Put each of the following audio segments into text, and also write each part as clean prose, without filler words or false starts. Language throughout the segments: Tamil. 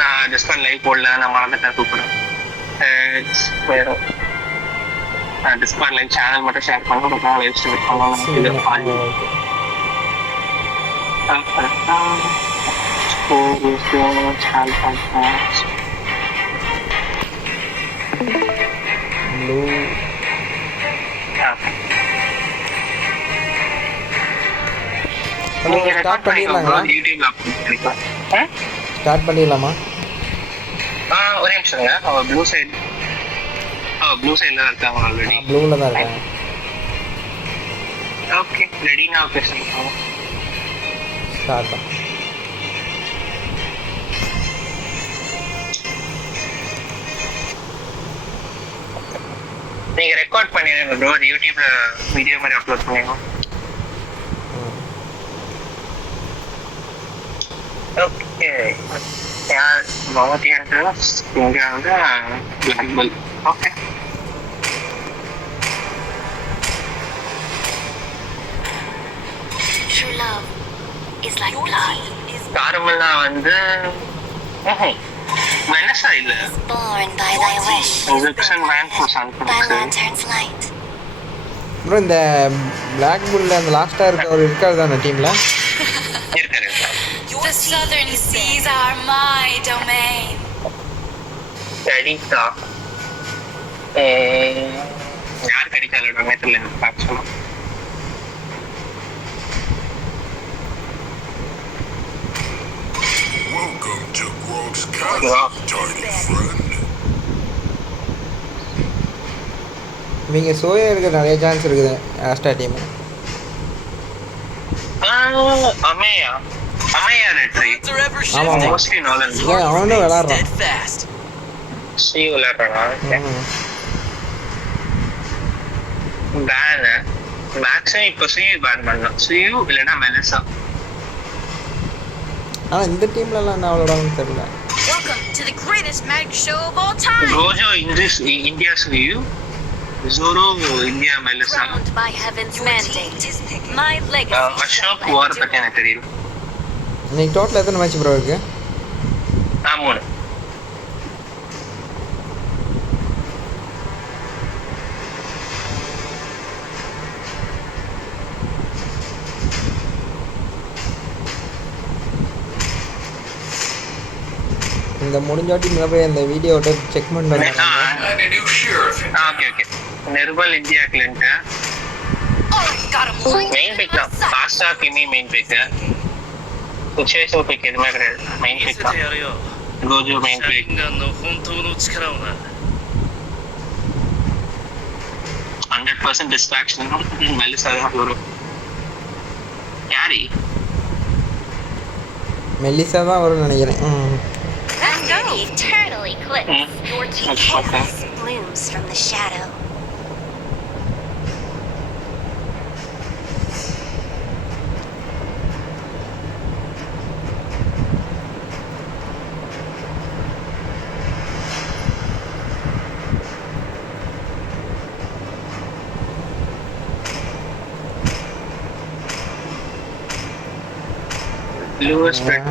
நான் டிஸ்கவுண்ட் லைவ் போடல, நான் மறந்துட்டேன். சூப்பர். டிஸ்கவுண்ட் லைவ் சேனல் மட்டும் ஷேர் பண்ணுறோம், லைவ் ஸ்ட்ரீம் பண்ணுவோம். ஸ்டார்ட் பண்ணிடலாங்களா? ஸ்டார்ட் பண்ணிடலாமா? ஒரே நிமிஷங்க. ப்ளூ சைடு தான் இருக்காங்க ஆல்ரெடி. ப்ளூவில் தான் இருக்காங்க. ஓகே, ரெடி நான் பேசுகிறேன். ஸ்டார்ட் தான். நீங்கள் ரெக்கார்ட் பண்ணிடுங்க ப்ரோ, யூடியூப்ல வீடியோ மாதிரி அப்லோட் பண்ணிடுங்க. ஓகே, யார் பவதி என்ட்ரன்ஸ் இங்கே வந்து பிளாக் பல். ஓகே, காரமெல்லாம் வந்து வெனஸா இல்ல, ப்ரோ இந்த பிளாக் புல்ல அந்த லாஸ்டா அவர் இருக்காரு தானே டீம்ல? இருக்காரு. The southern seas are my domain. கடிதா யார் கடிதாலோட மேட்டர்ல பார்க்கலாம். Welcome to Grog's Castle, tiny friend. இவங்க சோயா இருக்க நிறைய சான்ஸ் இருக்குது லாஸ்டா டீம். அமையா ரெட்ரி. ஆமா மோஸ்ட்லி நோலன். அவனும் விளையாடுறான். சி விளையாடுறான். பேன் மேக்ஸிமம் இப்போ சியூ பேன் பண்ணலாம். சியூ இல்லைன்னா மெலிசா. ஆனால் இந்த டீம்லலாம் என்ன விளையாடுவாங்கன்னு தெரியல. Welcome to the greatest magic show of all time. ரோஜோ இந்தியா சியூ, ஜோரோ இந்தியா மெலிசா. Crowned by heaven's mandate. My legacy. Ashok வார பற்றி எனக்கு தெரியல. இன்னைக்கு டோட்டல் எத்தனை மேட்ச் ப்ரோ இருக்கு? 3. இந்த முடிஞ்சாட்டி போய் இந்த வீடியோட செக் பண்ணிட்டு okay okay. Nirmal India Clint main pick தான். பாஸ்டா கிமி மெயின் பிக். சிச்சுவேஷன் பிக் எதுவுமே கிடையாது. மெயின் பிக் தான். Gojo main pick. 100% distraction. Melissa தான் வரும். யாரி மெல்லிசா தான் வரும்னு நினைக்கிறேன். Eternal eclipse. Your chaos blooms from the shadow. Lewis Brick.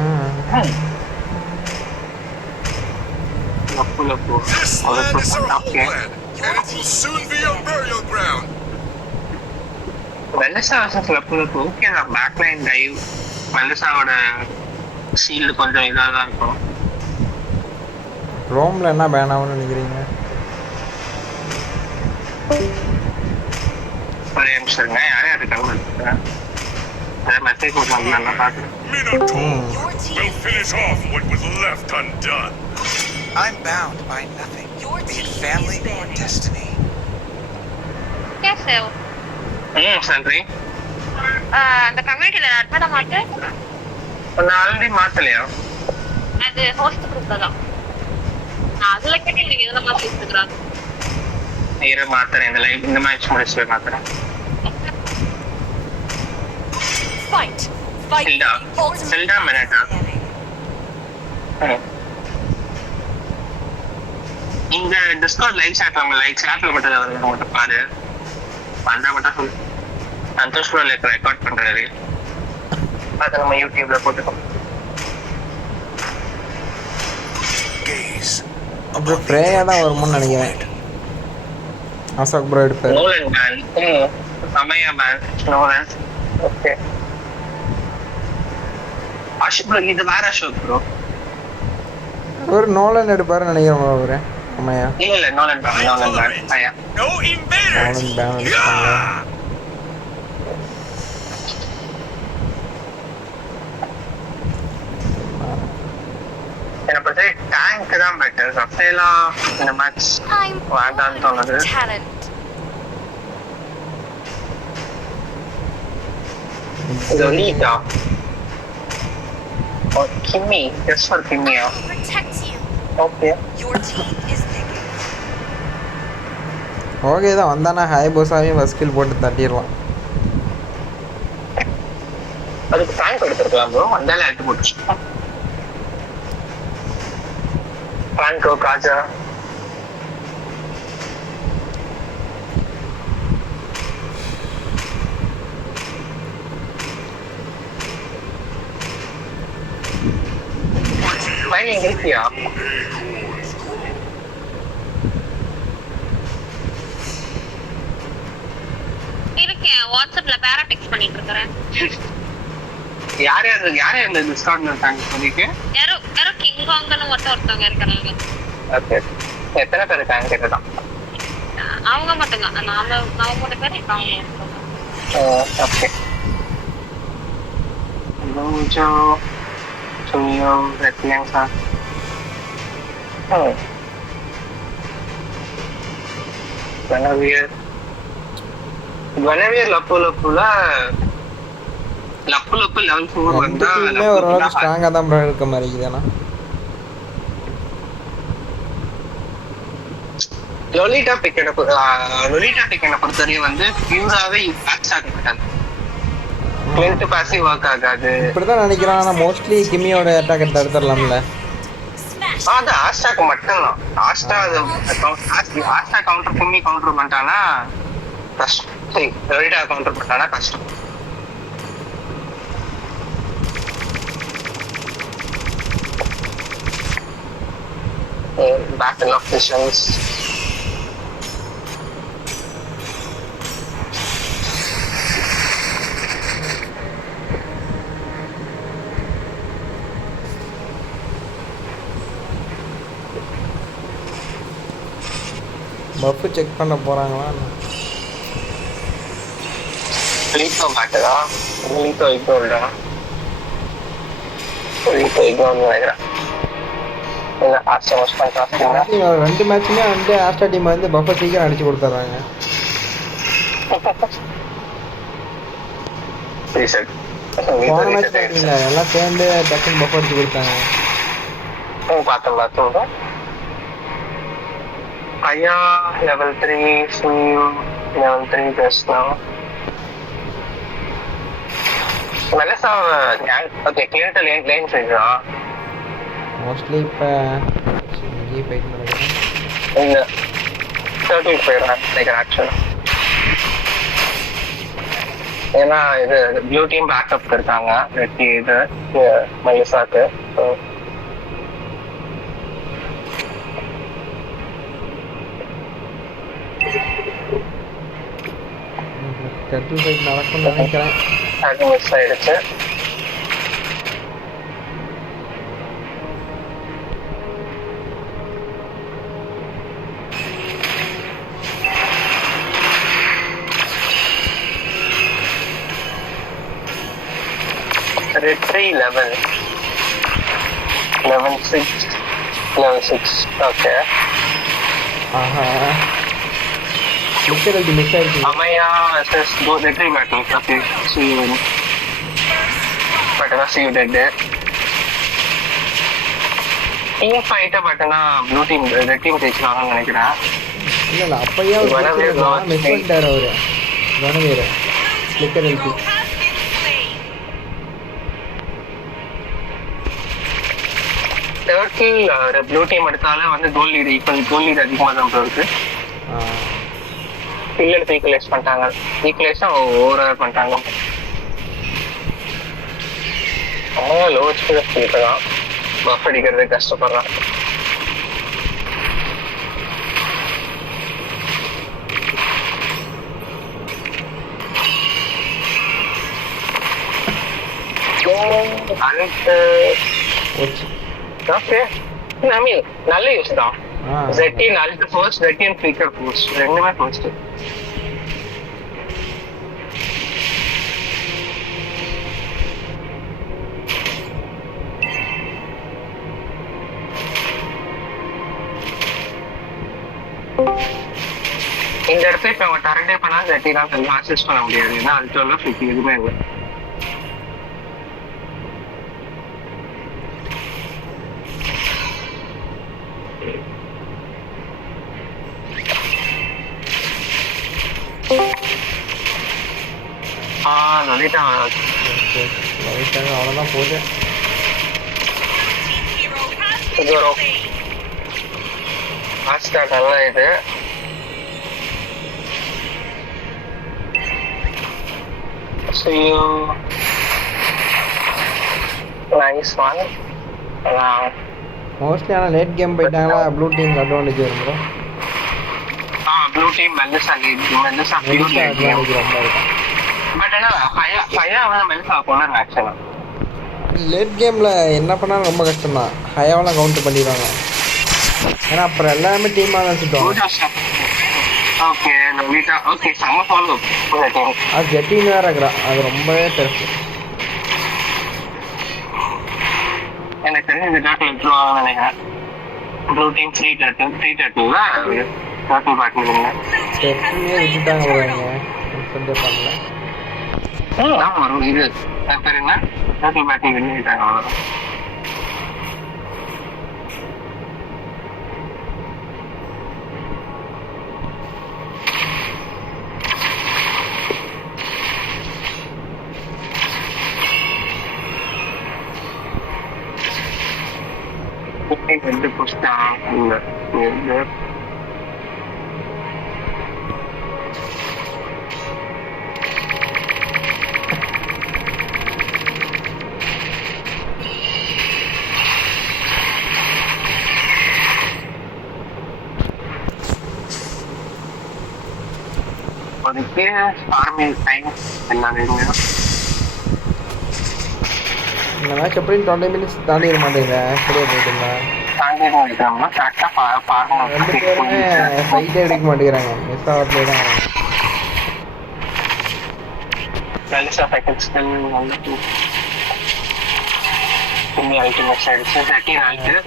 This land is our homeland, and it will soon be our burial ground. Melissa okay தான். பேக் லைன் டைவ் மெலிசாவோட ஷீல்டு கொஞ்சம் இதாக தான் இருக்கும். ரோமில் என்ன பேன் ஆகும்னு நினைக்கிறீங்க? ஒரே நிமிஷம் யார் யார் இருக்காங்க மெசேஜ் போட்டாங்க நான் பார்க்குறேன். Minotaur will finish off what was left undone. I'm bound by nothing, be it family or destiny. Yes, sir. சரி. அந்த கம்யூனிட்டில நான் பண்ண மாட்டேன். நான் ஆல்ரெடி மாத்தலையா? அது ஹோஸ்ட் குரூப்ல தான். நான் அதுல கேட்டே நீங்க எதுல மாத்தி வச்சிருக்காங்க. நீங்க மாத்தறேன் இந்த லைவ் இந்த மேட்ச் முடிச்சு மாத்தறேன். Fight. செல்டா மினட்டா. இந்த டிஸ்கார்ட் லைவ் சாட் அவங்க லைவ் சாட்ல மட்டும் வருது. மட்டும் பாரு. பண்றா மட்டும் சொல்லு. சந்தோஷ் ப்ரோ ரெக்கார்ட் பண்றாரு. அத நம்ம யூடியூப்ல போட்டுக்கோ. அப்புறம் ஃப்ரேயா தான் வருமான்னு நினைக்கிறேன். அசோக் ப்ரோ எடுப்பார். Nolan man. சமய man Nolan. Okay Ashok bro இது வேற அசோக் ப்ரோ. ஒரு நோலன் எடுப்பாருன்னு நினைக்கிறேன் அவரு. ஆமாயா இல்ல நோலன் மேன் ஐயா. No invaders! நோலன் பேன் எடுப்பாங்க. என்ன பத்தி டேங்க் தான் பெட்டர். ரஃபேலா இந்த மேட்ச் I'm வேண்டாம்னு தோணுது. talent. லொலிட்டா or Kimmy, just for Kimmy. I will protect you. Okay. Your team is picking. Okay தான் வந்தானா ஹாய் போஸாவையும் ஃபஸ்ட் கில் போட்டு தட்டிடலாம். அதுக்கு டேங்க் எடுத்துருக்கலாம் ப்ரோ. வந்தாலே அட்டு போட்டு ஃப்ராங்கோ காஜா. மைனிங் இருக்கியா? இருக்கேன் வாட்ஸ்அப்ல பேரா டெக்ஸ்ட் பண்ணிட்டு இருக்கறேன். யார் இந்த டிஸ்கார்ட்ல இருக்காங்க சொல்லிட்டு? யாரோ கிங் காங்னு ஒருத்தவங்க இருக்காங்க. ஓகே எத்தனை பேர் இருக்காங்க கேட்டதான். அவங்க மட்டும் தான். நாம 3 பேர் இருக்காங்க. ஓகே லோஜோ சுனியோ ரெக்லியன்ஸா. கனவியர் லப்பு லெவல் 4 வந்தா ஓரளவுக்கு ஸ்ட்ராங்காக தான் ப்ரோ இருக்க மாதிரி இருக்குதுண்ணா. லொலிட்டா பிக்கனை பொறுத்தவரையும் வந்து ஃபியூஸாவே பேட்ச் ஆக மாட்டாங்க. கிளின்ட் பாசிவ் ஒர்க் ஆகாது. இப்படி தான் நினைக்கிறேன். ஆனால் மோஸ்ட்லி கிம்மியோட அட்டாக் தடுத்துடலாம்ல. அது ஆஸ்டாக்கு மட்டும்தான். ஆஸ்டா கவுண்டர் கிம்மி கவுண்டர் பண்ணிட்டானா கஷ்டம். சரி லொலிட்டா கவுண்டர் பண்ணிட்டானா கஷ்டம். Battle of Visions. Puff check பண்ண போகிறாங்களா? லீத்தோ பேட்டரா? லீத்தோ இக்னோல்டா? லீத்தோ இக்னோல்னு நினைக்கிறேன். இல்லை ஆஸ்டா வாஷ் பண்ணிட்டு 2 மேட்சுமே வந்து ஆஸ்டா டீம் வந்து பஃபை சீக்கிரம் அடிச்சு கொடுத்துட்றாங்க. போன மேட்ச் பார்த்தீங்களா எல்லாம் சேர்ந்து டக்குன்னு பஃப் அடிச்சு கொடுத்தாங்க. பார்த்தோம் ஐயா லெவல் 3 லெவல் 3 பேசலாம். மெலசா ஓகே கிளியர் லேன் செய்தா மோஸ்ட்லி இப்போ இங்கேயே போயிட்டு நடக்கிறேன். இல்லை 30 போயிடுறேன் நினைக்கிறேன் ஆக்சுவலாக. ஏன்னா இது ப்ளூ டீம் பேக்கப் இருக்காங்க வெட்டி இது மெலிசாக்கு. ஸோ டெட்டில் ஃபைட் நடக்கும்னு நினைக்கிறேன். அது மிஸ் ஆயிடுச்சு. Retry level 6 okay. ஆஹா லிட்டரலி மிஸ் ஆயிடுச்சு. அமையா versus go retry battle. Okay, see you in but see you dead. team fight Patna blue team red team ஜெயிச்சாங்கன்னு நினைக்கிறேன். இல்லை அப்பயே மிஸ் பண்ணிட்டார் அவரு கணவீர் லிட்டரலி. டர்க்கில் ப்ளூ டீம் எடுத்தாலும் வந்து கோல் லீடு அதிகமாக தான் இருக்கு. கில்லர் ஈக்குவலைஸ் பண்ணிட்டாங்க. ஈக்குவலைஸும் ஓவர் பண்ணிட்டாங்க. லோ ஸ்பீட் தான் பஃப் அடிக்கிறது கஷ்டப்படுறான். அந்த போச்சு. ஓகே ஐ மீன் நல்ல யூஸ் தான். ஆ ஜெட்டின் அல்ட் ஃபர்ஸ்ட், ஜெட்டின் ஃபிளிக்கர் ஃபர்ஸ்ட், ரெண்டுமே ஃபர்ஸ்ட். இந்த இடத்துல இப்ப அவன் டரண்டே பண்ணா ஜெட்டினா அசிஸ்ட் பண்ண முடியாது. ஏன்னா அல்டோல ஃபிளிக் எதுவுமே இல்லை. லலிதா லைட்டாக அவ்வளோதான் போகுது. இது வரும் ஹாட்ஸ்டார் நல்ல இது. Nice one. மோஸ்ட்லி ஆனால் லேட் கேம் போயிட்டாங்களா ப்ளூ டீமுக்கு அட்வான்டேஜ் வரும் ப்ரோ. ப்ளூ டீம் மெல்லிசா பியூர் லேட் கேம். அட்வான்டேஜ் ரொம்ப இருக்கும். பட் ஆனா ஹையா வந்து மெல்லிசா போனார் ஆக்சுவலா. லேட் கேமில் என்ன பண்ணாலும் ரொம்ப கஷ்டம் தான். ஹையாவெல்லாம் கவுண்ட் பண்ணிடுவாங்க. ஏன்னா அப்புறம் எல்லாருமே டீமாக தான் சுற்றுவாங்க. ஓகே லலிதா ஓகே செம்ம ஃபாலோ. அது ஜெட்டின்னு வேறு இருக்கிறான். அது ரொம்பவே பெருசு. எனக்கு தெரிஞ்ச இந்த டாக்டர் எடுத்துருவாங்கன்னு நினைக்கிறேன். ப்ளூ டீம் 3-2 தான் டாக்டர் பார்க்கணுங்க. ஜெட்டினே விட்டுட்டாங்க போவாங்க. சொல்லி பண்ணல. ஆமா வரும் இது பேர் என்ன டாக்டர் பேட்டிங் பண்ணிட்டாங்க. அவ்வளோதான். வந்து புஷ்டா இல்ல அதுக்கு ஃபார்மிங் டைம் எல்லாமே இந்த மேட்ச் எப்படியும் 20 மினிட்ஸ் தாண்டிட மாட்டேங்க. சரியா போயிட்டுங்க. ரெண்டு பேருமே ஃபைட்டே எடுக்க மாட்டேங்கிறாங்க. மிஸ் ஆகிறதுலே தான் வராங்க.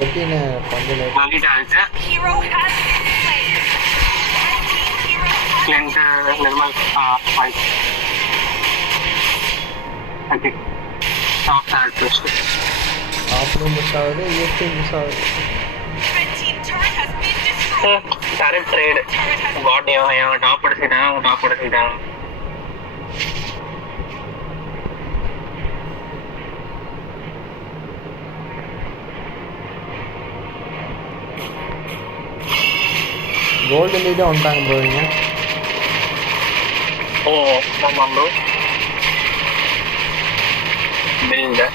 ஜெட்டின்னு கொஞ்சம் லேட். ஆஃப்லும் மிஸ் ஆகுது, இஎஸ்டியும் மிஸ் ஆகுது. கரெக்ட் ட்ரேட் பாட் அவன் டாப் அடிச்சுட்டாங்க, அவங்க டாப் அடிச்சுட்டாங்க. கோல்டு லீடே வந்துட்டாங்க ப்ரோ. நீங்கள் ஆமாம் ப்ரோ. பில்டு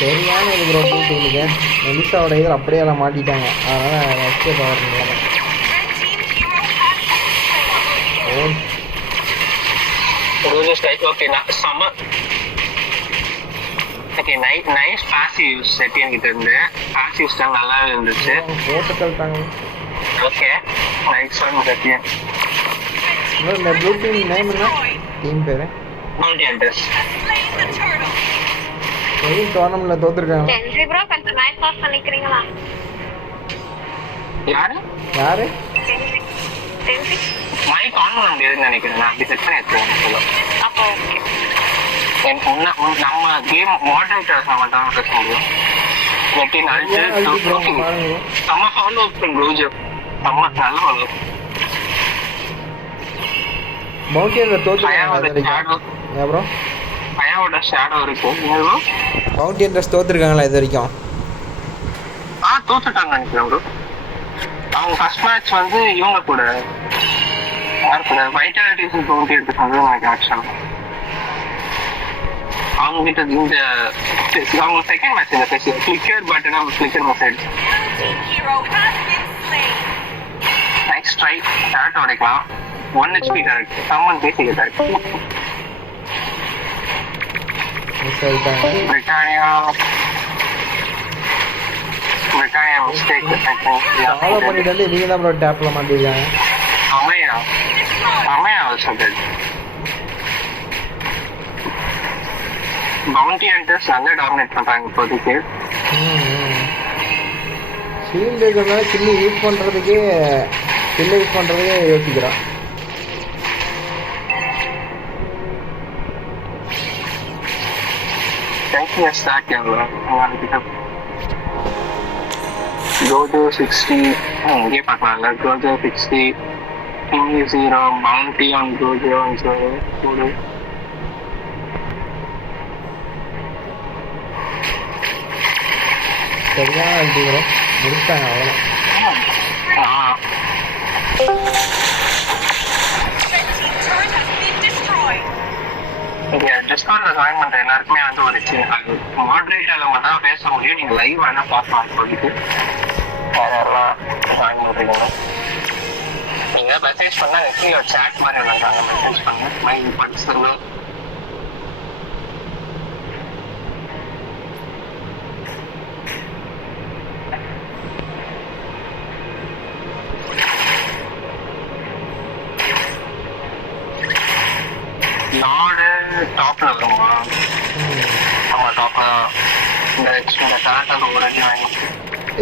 சரியான இது ப்ரோ. டூ டீமுக்கு மெலிசாவோட இதில் அப்படியே எல்லாம் மாட்டிட்டாங்க. அதனால் எஸ்கேப் ஆக முடியாது. ஓகே சம்ம ஓகே நைஸ் பாசிவ் செட் என்கிட்ட இருந்து. பாசிவ் ஸ்டாங் நல்லாவே இருந்துச்சு. போட்டு தள்ளிட்டாங்க. ஓகே நைஸ் ஒன் செட்டியன். இந்த ப்ளூ டீம் நேம் என்ன? டீம் பேர் மவுண்டியன்டர்ஸ். எதுவும் டோர்னமெண்ட்டில் தோற்றுருக்காங்க. சென்சி ப்ரோ கொஞ்சம் நைஸ் ஆஃப் பண்ணிக்கிறீங்களா? யாரு யாரு? சென்சி மைக் ஆன் பண்ண முடியாதுன்னு நினைக்கிறேன். நான் அப்படி செட் பண்ணி எடுத்துருவேன். அப்போ ஓகே. நம்ம கேம் மாடரேட்டர்ஸ் மட்டும் பேச முடியும். வெட்டின் அல்ட் செம்ம ஃபாலோ ப்ரோஜோ. செம்ம நல்ல ஃபாலோ. மவுண்டியனில் தோற்றுருக்காங்க. ப்ரோ பையாவோட ஷேடோ இருக்கு. மவுண்டியன்ஸ் தோற்றுருக்காங்களா இது வரைக்கும்? தோத்துட்டாங்க நினைக்கிறேன் ப்ரோ. அவங்க ஃபர்ஸ்ட் மேட்ச் வந்து இவங்க கூட யார் கூட வைட்டாலிட்டிஸ் கவுண்டி எடுத்துக்காங்க எனக்கு ஆக்சுவலாக. அவங்க கிட்ட இந்த அவங்க செகண்ட் மேட்ச் இந்த கிளிக்கர் பட்டனா கிளிக்கர் மிஸ் ஆயிடுச்சு. நெக்ஸ்ட் ட்ரை டேரக்ட் உடைக்கலாம். 1 HP டேரக்ட் சம்மன் பேசிக்க டேரக்ட். மிஸ் ஆகிட்டாங்க. பிரிட்டானியா மிஸ்டேக். ஃபாலோ பண்ணிட்டு வந்து இவங்க தான் ப்ரோ டேப்பில் மாட்டிருக்காங்க. அமையா சொல்றது பவுண்டி ஹண்டர்ஸ் நல்லா டாமினேட் பண்றாங்க இப்போதைக்கு. ஷீல்டு இருக்கிறதுனால கில்லு யூஸ் பண்ணுறதுக்கே யோசிக்கிறான். ஸ்டாக் எவ்வளோ கோஜோ 60 இங்கே பார்க்கலாம்ல. Gojo 60 king 0 bounty on Gojo on 0 சரியான அல்டி ப்ரோ முடிச்சிட்டாங்க அவ்வளோ. டிஸ்கவுண்ட்ல ஜாயின் பண்ற எல்லாருக்குமே வந்து ஒரு மாடரேட்டர்ல மட்டும் பேச முடியும். நீங்க லைவ் வேணா பார்க்கலாம். இப்போதைக்கு யாரெல்லாம் ஜாயின் பண்றீங்க நீங்க மெசேஜ் பண்ணா கீழே சாட் மாதிரி வந்தாங்க. மெசேஜ் பண்ண மைண்ட் படிச்சுங்க. டாப்ல வருமா? ஆமா டாப்ல இந்த டாட்டா ஒரு அடி வாங்கி.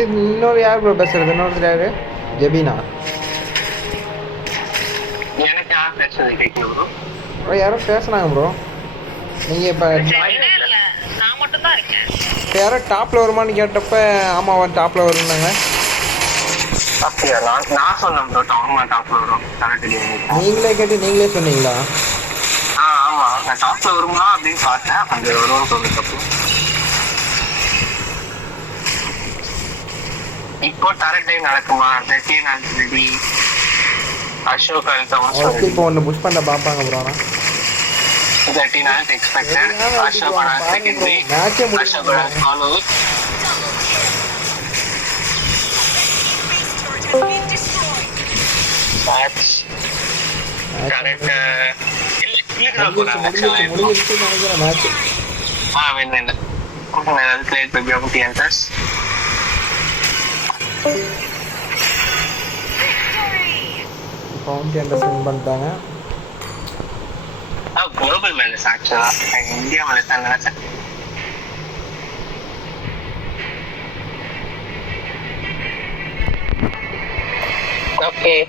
இன்னொரு யார் ப்ரோ பேசுறது? இன்னொருத்தர் யாரு? ஜெபினா. எனக்கு யார் பேசுறது கேட்கல ப்ரோ. ப்ரோ யாரோ பேசுனாங்க ப்ரோ. நீங்கள் இப்போ நான் மட்டும் தான் இருக்கேன். இப்போ யாரோ டாப்பில் வருமானு கேட்டப்ப ஆமாவா டாப்பில் வரும்னாங்க. அப்படியா? நான் சொன்னேன் ப்ரோ டாப்ல வரும் கரெக்ட். நீங்களே கேட்டு நீங்களே சொன்னீங்களா? ஆமா நான் டாப்ல வருமா அப்படின்னு பார்த்தேன். அந்த வரும்னு சொன்னதுக்கு இப்போ டேரக்ட் டைம் நடக்குமா? ரெடி அசோக் ஓகே இப்போ ஒன்று புஷ் பண்ண பார்ப்பாங்க bro. 39 expected. Ashok on secondary. Ashok on follow. That's correct. முடிஞ்சிருச்சு நினைக்கிறேன் match. win. Played by Bounty Hunters. Bounty understand பண்ணிட்டாங்க. Global Menace actually. India Menace and Menace. Okay.